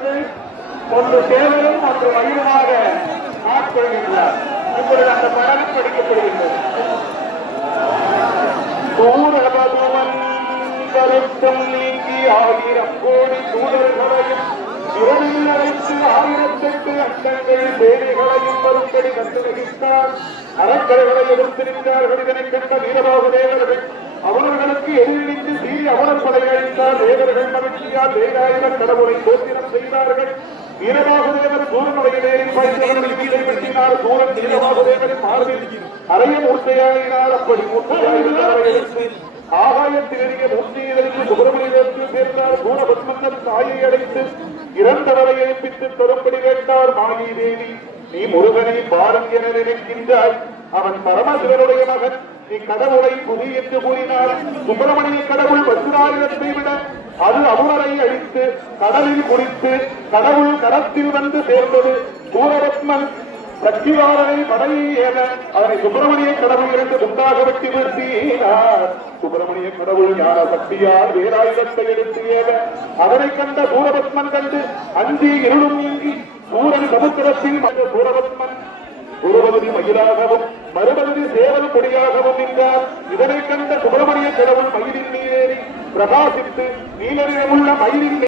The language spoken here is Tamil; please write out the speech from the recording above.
வந்து ஒன்று சேவலும் ஒன்று மயிலுமாக ஆட்கொள்கின்றார். இப்பொழுது அந்த பாடல் படிக்கப்படுகின்றது. சூரபதுவன் கருத்தம் நீங்கி 1000 கோடி தூதர்களையும் இரவில் அழைத்து 1008 அண்டங்கள் சேவைகளையும் வரும்படி கண்டுகின்றார். அறக்கரைகளை எதிர்த்திருந்தார்கள். இதனை கண்ட வீரபாகு தேவர்கள் அவர்களுக்கு எதிரிழிந்து சீறி அவலப்படை அழித்தார். தேவர்கள் மகிழ்ச்சியால் வேலாயுத கடவுளை தோற்றினம் செய்தார்கள். வீரபாகுதேவர் சூரனுடையதேரில் பயிற்சிகளை வீட்டை வெட்டினார். சூரன் வீரபாகுதேவரின் மார்பில் அறைய மூர்த்தையாயினார். அப்படி மூர்த்தையாயினார் ஆகாயத்தில் எறிய மூர்த்தியிலிருந்து சுப்பிரமணியத்திற்கு சேர்ந்தார். சூரபத்மன் தாயை அடைத்து இறந்தவரை எழுப்பித்து தரும்படி கேட்டார். மாயி தேவி, நீ முருகனை பாரம் என நினைக்கின்றாய். அவன் பரமசிவனுடைய மகன். நீ கடவுளை புதி என்று கூறினார். சுப்பிரமணிய கடவுள் வசுராயுதத்தை விட அது அவுணரை அழித்து கடலில் குடித்து கடவுள் கரத்தில் வந்து சேர்ந்தது. சூரபத்மன் சக்திவாரனை படையை ஏன அதனை சுப்பிரமணிய கடவுள் இருந்து முண்டாக வெட்டி வீழ்த்தினார். சுப்பிரமணிய கடவுள் ஞான சக்தியால் வேலாயுதத்தை எடுத்து ஏவ அதனை கண்ட சூரபத்மன் கண்டு அஞ்சி இருளும் நீங்கி சூரன் சமுத்திரத்தில் மற்ற சூரபத்மன் ஒருபகுதி மயிலாகவும் மறுபகுதி சேவல் கொடியாகவும் நின்றார். இதனை கண்ட சுப்பிரமணிய கடவுள் மயிலின் நீரேறி பிரகாசித்து நீலநிறமுள்ள மயிலின்